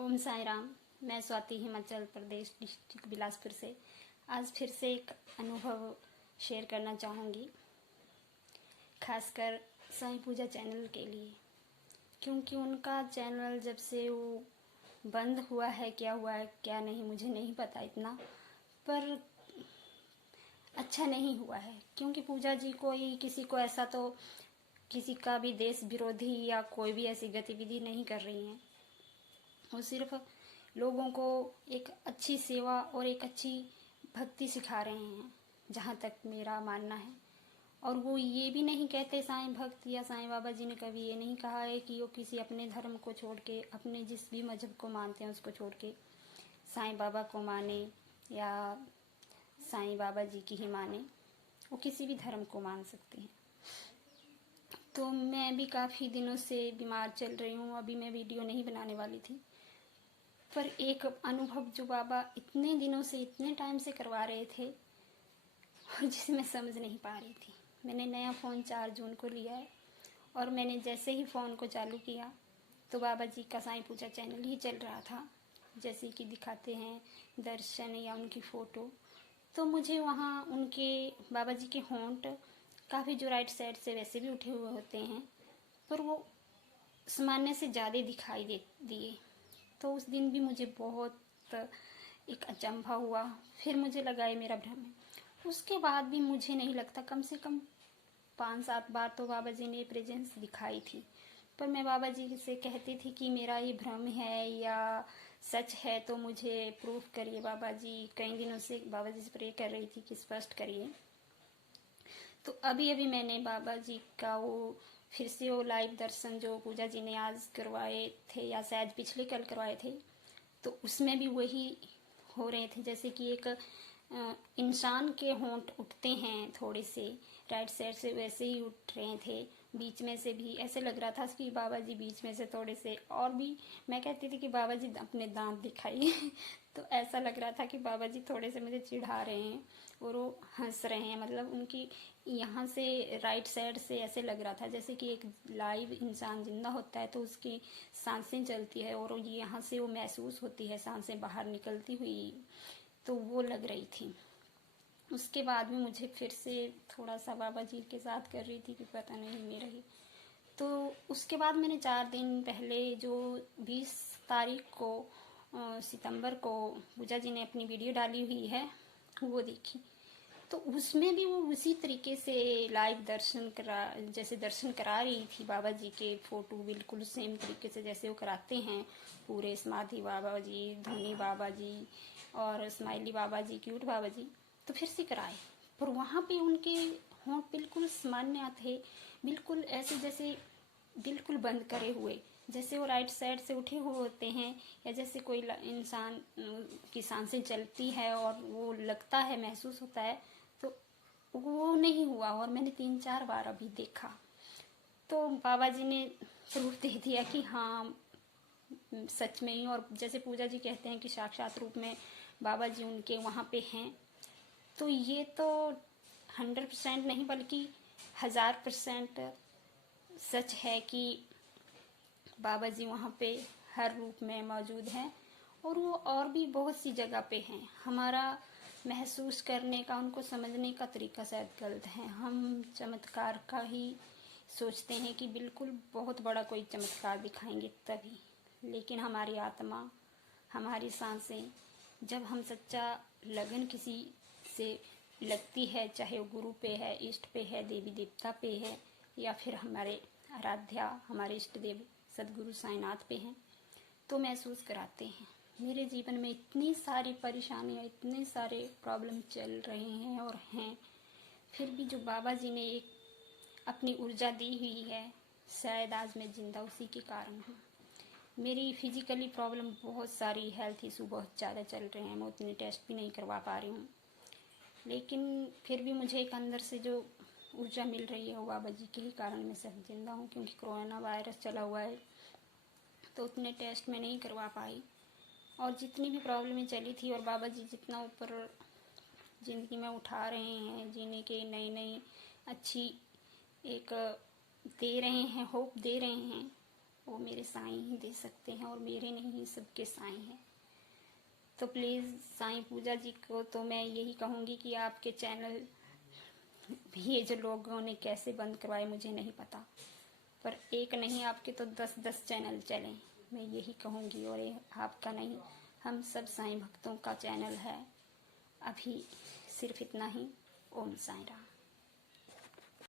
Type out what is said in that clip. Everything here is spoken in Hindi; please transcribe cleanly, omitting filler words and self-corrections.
ओम साई राम। मैं स्वाति हिमाचल प्रदेश डिस्ट्रिक्ट बिलासपुर से आज फिर से एक अनुभव शेयर करना चाहूँगी, खासकर साईं पूजा चैनल के लिए, क्योंकि उनका चैनल जब से वो बंद हुआ है क्या नहीं मुझे नहीं पता इतना, पर अच्छा नहीं हुआ है। क्योंकि पूजा जी कोई किसी को ऐसा तो किसी का भी देश विरोधी या कोई भी ऐसी गतिविधि नहीं कर रही हैं। वो सिर्फ लोगों को एक अच्छी सेवा और एक अच्छी भक्ति सिखा रहे हैं, जहाँ तक मेरा मानना है। और वो ये भी नहीं कहते साईं भक्त या साईं बाबा जी ने कभी ये नहीं कहा है कि वो किसी अपने धर्म को छोड़ के, अपने जिस भी मजहब को मानते हैं उसको छोड़ के साईं बाबा को माने या साईं बाबा जी की ही माने। वो किसी भी धर्म को मान सकते हैं। तो मैं भी काफ़ी दिनों से बीमार चल रही हूँ। अभी मैं वीडियो नहीं बनाने वाली थी, पर एक अनुभव जो बाबा इतने दिनों से इतने टाइम से करवा रहे थे और जिसे मैं समझ नहीं पा रही थी। मैंने नया फ़ोन 4 जून को लिया है और मैंने जैसे ही फ़ोन को चालू किया तो बाबा जी का साईं पूजा चैनल ही चल रहा था, जैसे कि दिखाते हैं दर्शन या उनकी फ़ोटो। तो मुझे वहाँ उनके बाबा जी के होंठ काफ़ी जो राइट साइड से वैसे भी उठे हुए होते हैं, पर वो सामान्य से ज़्यादा दिखाई दिए। तो उस दिन भी मुझे बहुत एक अचंभा हुआ। फिर मुझे लगा ये मेरा भ्रम है। उसके बाद भी मुझे नहीं लगता, कम से कम 5-7 बार तो बाबा जी ने प्रेजेंस दिखाई थी। पर मैं बाबा जी से कहती थी कि मेरा ये भ्रम है या सच है, तो मुझे प्रूफ करिए बाबा जी। कई दिनों से बाबा जी से प्रे कर रही थी कि स्पष्ट करिए। तो अभी मैंने बाबा जी का वो फिर से वो लाइव दर्शन जो पूजा जी ने आज करवाए थे या शायद पिछले कल करवाए थे, तो उसमें भी वही हो रहे थे। जैसे कि एक इंसान के होंठ उठते हैं थोड़े से राइट साइड से, वैसे ही उठ रहे थे। बीच में से भी ऐसे लग रहा था कि बाबा जी बीच में से थोड़े से, और भी मैं कहती थी कि बाबा जी अपने दांत दिखाइए तो ऐसा लग रहा था कि बाबा जी थोड़े से मुझे चिढ़ा रहे हैं और वो हंस रहे हैं। मतलब उनकी यहाँ से राइट साइड से ऐसे लग रहा था जैसे कि एक लाइव इंसान जिंदा होता है तो उसकी सांसें चलती है और यहाँ से वो महसूस होती है सांसें बाहर निकलती हुई, तो वो लग रही थी। उसके बाद भी मुझे फिर से थोड़ा सा बाबा जी के साथ कर रही थी कि पता नहीं मेरा ही। तो उसके बाद मैंने 4 दिन पहले जो 20 तारीख को सितंबर को पूजा जी ने अपनी वीडियो डाली हुई है वो देखी। तो उसमें भी वो उसी तरीके से लाइव जैसे दर्शन करा रही थी बाबा जी के फोटो, बिल्कुल सेम तरीके से जैसे वो कराते हैं पूरे समाधि बाबा जी, धोनी बाबा जी और स्माइली बाबा जी, क्यूट बाबा जी। तो फिर से कराए, पर वहाँ पे उनके होंठ बिल्कुल सामान्य थे, बिल्कुल ऐसे जैसे बिल्कुल बंद करे हुए, जैसे वो राइट साइड से उठे हुए होते हैं या जैसे कोई इंसान की सांसें चलती है और वो लगता है, महसूस होता है। तो वो नहीं हुआ और मैंने 3-4 बार अभी देखा। तो बाबा जी ने प्रूफ दे दिया कि हाँ सच में ही। और जैसे पूजा जी कहते हैं कि साक्षात रूप में बाबा जी उनके वहाँ पे हैं, तो ये तो 100% नहीं बल्कि 1000% सच है कि बाबा जी वहाँ पे हर रूप में मौजूद हैं और वो और भी बहुत सी जगह पे हैं। हमारा महसूस करने का, उनको समझने का तरीका शायद गलत है। हम चमत्कार का ही सोचते हैं कि बिल्कुल बहुत बड़ा कोई चमत्कार दिखाएंगे तभी, लेकिन हमारी आत्मा, हमारी सांसें, जब हम सच्चा लगन किसी से लगती है, चाहे वो गुरु पे है, इष्ट पे है, देवी देवता पे है या फिर हमारे आराध्या, हमारे इष्ट देव सदगुरु साईनाथ पे हैं, तो महसूस कराते हैं। मेरे जीवन में इतनी सारी परेशानियाँ, इतने सारे प्रॉब्लम चल रहे हैं और हैं, फिर भी जो बाबा जी ने एक अपनी ऊर्जा दी हुई है, शायद आज मैं जिंदा उसी के कारण हूँ। मेरी फिजिकली प्रॉब्लम बहुत सारी, हेल्थ इशू बहुत ज़्यादा चल रहे हैं, मैं उतने टेस्ट भी नहीं करवा पा रही हूँ, लेकिन फिर भी मुझे एक अंदर से जो ऊर्जा मिल रही है वो बाबा जी के ही कारण मैं सब जिंदा हूँ। क्योंकि कोरोना वायरस चला हुआ है तो उतने टेस्ट में नहीं करवा पाई और जितनी भी प्रॉब्लमें चली थी, और बाबा जी जितना ऊपर ज़िंदगी में उठा रहे हैं, जीने के नई अच्छी एक दे रहे हैं, होप दे रहे हैं, वो मेरे साईं ही दे सकते हैं, और मेरे नहीं, सबके साईं हैं। तो प्लीज़ साईं पूजा जी को तो मैं यही कहूँगी कि आपके चैनल, ये जो लोगों ने कैसे बंद करवाए मुझे नहीं पता, पर एक नहीं आपके तो 10-10 चैनल चलें, मैं यही कहूँगी। और ये आपका नहीं, हम सब साईं भक्तों का चैनल है। अभी सिर्फ इतना ही। ओम साईं राम।